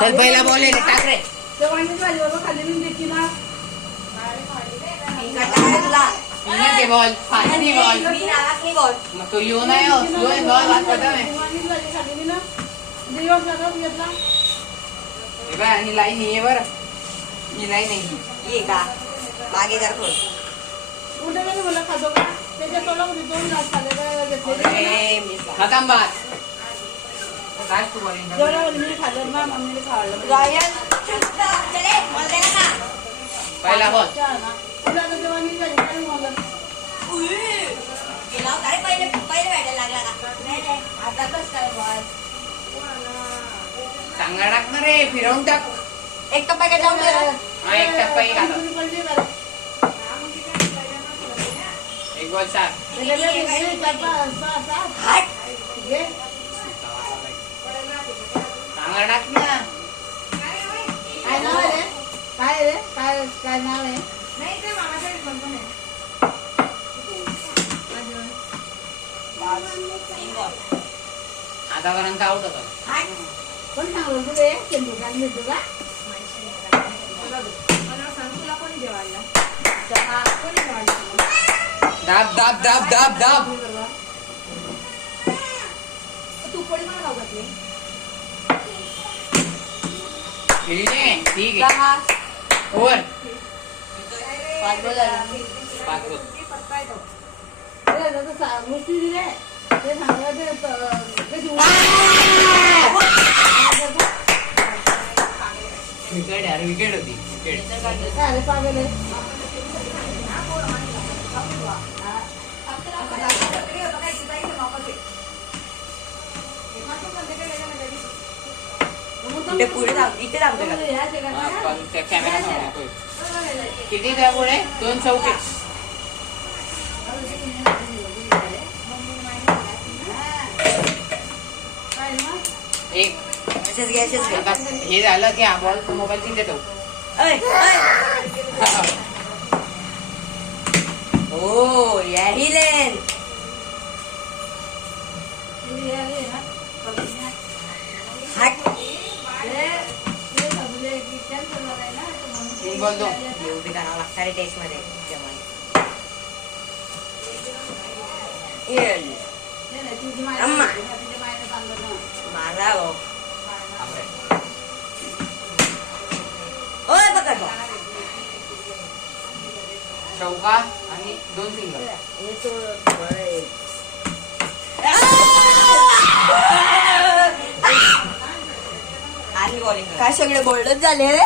चल पहिला बॉल आहे टाक रे. वांगी भाजी बाबा खाली नाही देखी ना ते बॉल फायनी बॉल मग तो येऊ नाही हो बॉल आज पता नाही वांगी भाजी खाली ना दिवस लागत घेतला हे बघ आणि लाईन ये बर ही लाईन आहे ये का मागे कर थोडं उठे नाही मला खातो का त्याच्या तोंडामध्ये 2 घास खाल्ले घेतले खतम बात काय तू बोलिंग जेवढा मी खाल्लं ना मम्मीने खाल्लं गायन चले मला दे ना पहिला बॉल तुला तर वांगी भाजी खाली मला गेला अरे पहिले भेटायला लागला का नाही आता कसं काय बॉल चांगला टाक ना रे फिरवून टाक एक टप्पा काय जाऊन दे हा एक टप्पा एक आता एक बॉल चार चांगला टाक ना काय नाव आहे रे काय रे काय नाव आहे नाही ते मामाकडे पण आहे आतापर्यंत आउट होता कोण सांगलं तुले चंदू काय मिळतो का मला सांग तुला कोणी जेवायला कोणी जेवायला दाब दाब दाब दाब दाब तू पोळी मला खाऊ घातली ठीक आहे ओव्हर 5 बॉल झाले 5 बॉल गोष्टी दिले ते सांगलं विकेट यार विकेट होती विकेट अरे पागल आहे इथे पुढे इथे थांबते का कॅमेरा किती द्या पुढे 2 चौके एक असेच घे असेच घे आता हे झालं की हा बॉल मोबाईल तिथे ठेव ओ याही लेन हट बॉल 2 एवढी करावं लागतं रे टेस्ट मध्ये अम्मा मला हो ओय पकड बॉल चौका आणि 2 सिंगल आणि बॉलिंग काय सगळे बोल्डच झाले रे